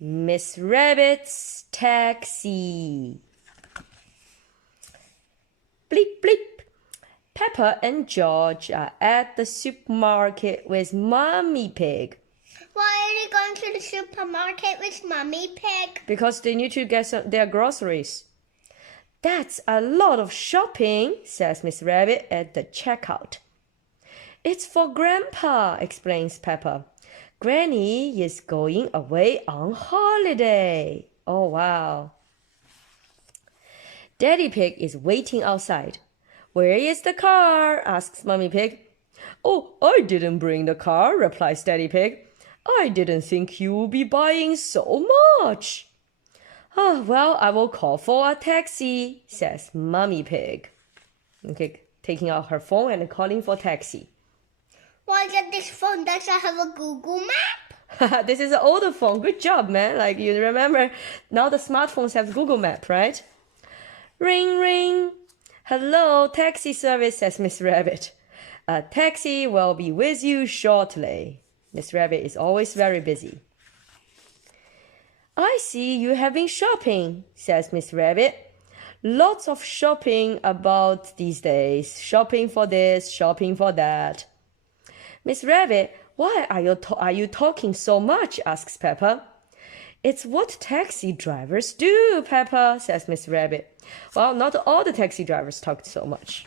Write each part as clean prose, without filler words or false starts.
Miss Rabbit's taxi. Bleep, bleep. Peppa and George are at the supermarket with Mummy Pig. Why are they going to the supermarket with Mummy Pig? Because they need to get their groceries. That's a lot of shopping, says Miss Rabbit at the checkout. It's for Grandpa, explains Peppa. Granny is going away on holiday. Oh, wow. Daddy Pig is waiting outside. Where is the car? Asks Mummy Pig. Oh, I didn't bring the car, replies Daddy Pig. I didn't think you would be buying so much. Oh, well, I will call for a taxi, says Mummy Pig. Okay, taking out her phone and calling for taxi. Why does this phone doesn't have a Google Map? This is an older phone. Good job, man. Like you remember, now the smartphones have Google Map, right? Ring, ring. Hello, taxi service, says Miss Rabbit. A taxi will be with you shortly. Miss Rabbit is always very busy. I see you have been shopping, says Miss Rabbit. Lots of shopping about these days. Shopping for this, shopping for that. Miss Rabbit, why are you talking so much? Asks Peppa. It's what taxi drivers do, Peppa, says Miss Rabbit. Well, not all the taxi drivers talk so much.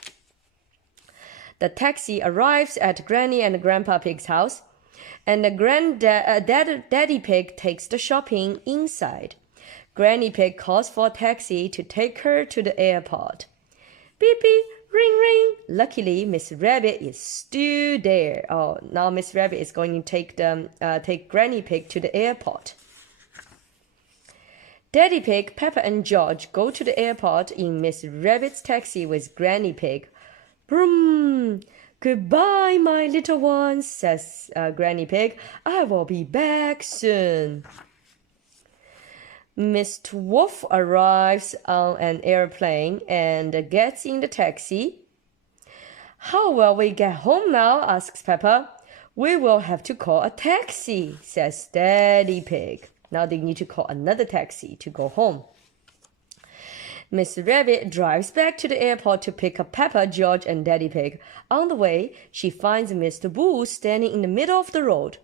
The taxi arrives at Granny and Grandpa Pig's house, and the Daddy Pig takes the shopping inside. Granny Pig calls for a taxi to take her to the airport. Beep beep, ring ring. Luckily, Miss Rabbit is still there. Oh, now Miss Rabbit is going to take Granny Pig to the airport. Daddy Pig, Peppa, and George go to the airport in Miss Rabbit's taxi with Granny Pig. Broom! Goodbye, my little ones, says Granny Pig. I will be back soon. Mr. Wolf arrives on an airplane and gets in the taxi. How will we get home now? Asks Peppa. We will have to call a taxi, says Daddy Pig. Now they need to call another taxi to go home. Miss Rabbit drives back to the airport to pick up Peppa, George, and Daddy Pig. On the way, she finds Mr. Boo standing in the middle of the road.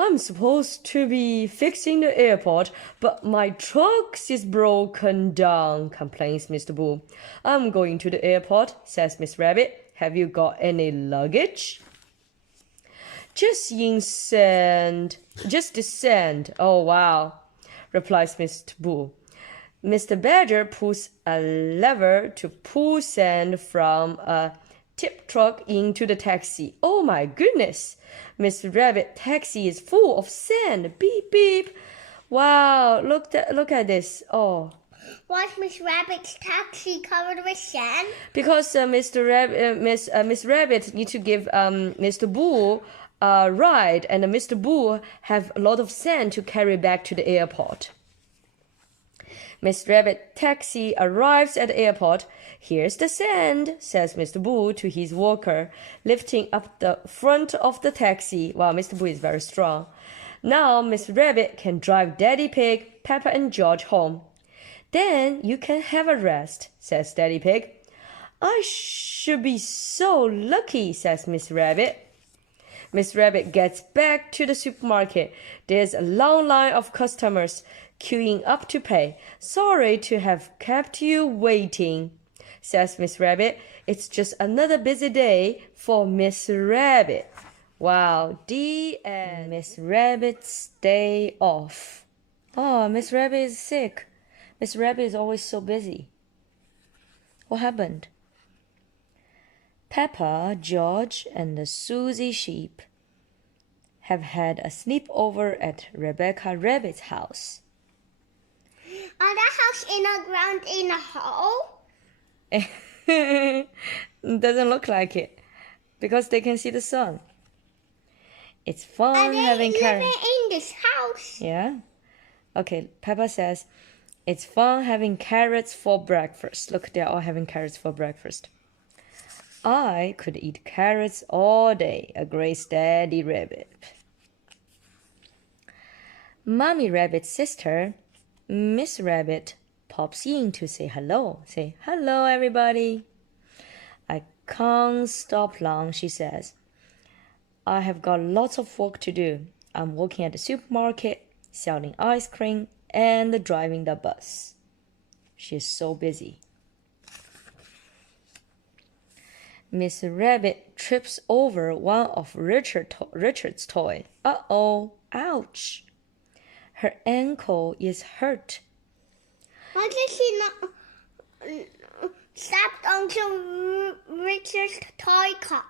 I'm supposed to be fixing the airport, but my truck is broken down, complains Mr. Boo. I'm going to the airport, says Miss Rabbit. Have you got any luggage? Just the sand. Oh, wow, replies Mr. Boo. Mr. Badger pulls a lever to pull sand from a tip truck into the taxi. Oh my goodness! Miss Rabbit taxi is full of sand. Beep beep. Wow! Look at this. Oh. Why is Miss Rabbit's taxi covered with sand? Because Miss Rabbit need to give Mr. Boo a ride, and Mr. Boo have a lot of sand to carry back to the airport. Miss Rabbit taxi arrives at the airport. Here's the sand, says Mr. Boo to his worker, lifting up the front of the taxi. Wow, Mr. Boo is very strong. Now Miss Rabbit can drive Daddy Pig, Peppa, and George home. Then you can have a rest, says Daddy Pig. I should be so lucky, says Miss Rabbit. Miss Rabbit gets back to the supermarket. There's a long line of customers queuing up to pay. Sorry to have kept you waiting, says Miss Rabbit. It's just another busy day for Miss Rabbit. Wow, the end. Miss Rabbit's day off. Oh, Miss Rabbit is sick. Miss Rabbit is always so busy. What happened? Peppa, George, and Susie Sheep have had a sleepover at Rebecca Rabbit's house. Are that house in the ground in a hole? Doesn't look like it because they can see the sun. It's fun Are they having carrots. living in this house? Yeah. Okay, Peppa says, it's fun having carrots for breakfast. Look, they're all having carrots for breakfast. I could eat carrots all day, agrees Daddy Rabbit. Mommy Rabbit's sister, Miss Rabbit, pops in to say hello. Say, hello, everybody. I can't stop long, she says. I have got lots of work to do. I'm working at the supermarket, selling ice cream, and driving the bus. She's so busy. Miss Rabbit trips over one of Richard's toys. Uh-oh, ouch. Her ankle is hurt. Why did she not step onto Richard's toy car?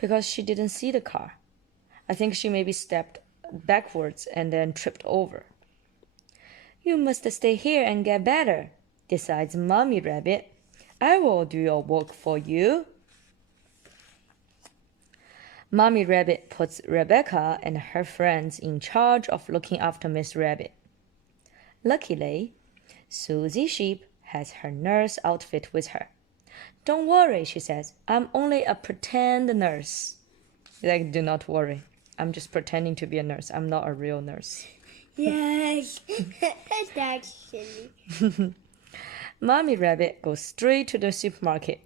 Because she didn't see the car. I think she maybe stepped backwards and then tripped over. You must stay here and get better, decides Mommy Rabbit. I will do your work for you. Mommy Rabbit puts Rebecca and her friends in charge of looking after Miss Rabbit. Luckily, Susie Sheep has her nurse outfit with her. Don't worry, she says. I'm only a pretend nurse. Like, do not worry. I'm just pretending to be a nurse. I'm not a real nurse. Yes, that's silly. Mommy Rabbit goes straight to the supermarket.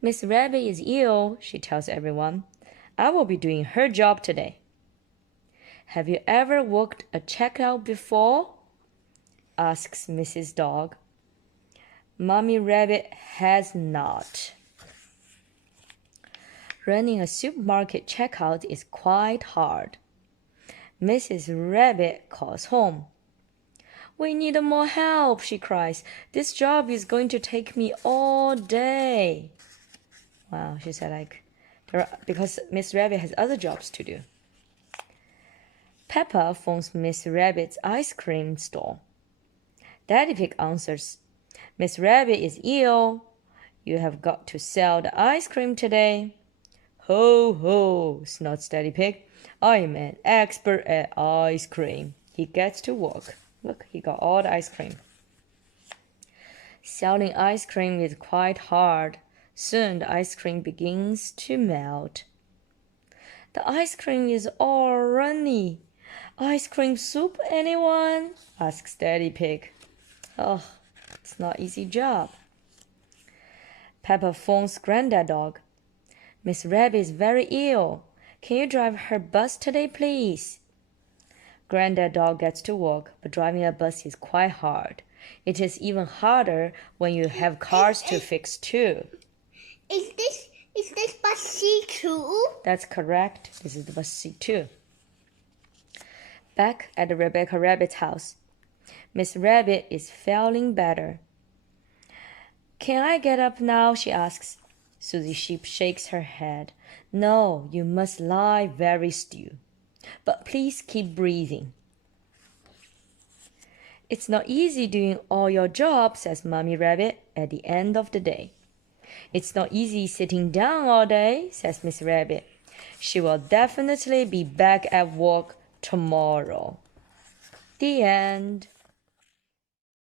Miss Rabbit is ill, she tells everyone. I will be doing her job today. Have you ever worked a checkout before? Asks Mrs. Dog. Mommy Rabbit has not. Running a supermarket checkout is quite hard. Mrs. Rabbit calls home. We need more help, she cries. This job is going to take me all day. Wow, she said because Miss Rabbit has other jobs to do. Peppa phones Miss Rabbit's ice cream store. Daddy Pig answers, Miss Rabbit is ill. You have got to sell the ice cream today. Ho, ho, snorts Daddy Pig. I'm an expert at ice cream. He gets to work. Look, he got all the ice cream. Selling ice cream is quite hard. Soon the ice cream begins to melt. The ice cream is all runny. Ice cream soup, anyone? Asks Daddy Pig. Oh, it's not an easy job. Peppa phones Granddad Dog. Miss Rabbit is very ill. Can you drive her bus today, please? Granddad Dog gets to work, but driving a bus is quite hard. It is even harder when you have cars to fix too. Is this bus C2? That's correct. This is the bus C2. Back at Rebecca Rabbit's house, Miss Rabbit is feeling better. Can I get up now? She asks. Susie Sheep shakes her head. No, you must lie very still. But please keep breathing. It's not easy doing all your job, says Mommy Rabbit at the end of the day. It's not easy sitting down all day, says Miss Rabbit. She will definitely be back at work tomorrow. The end.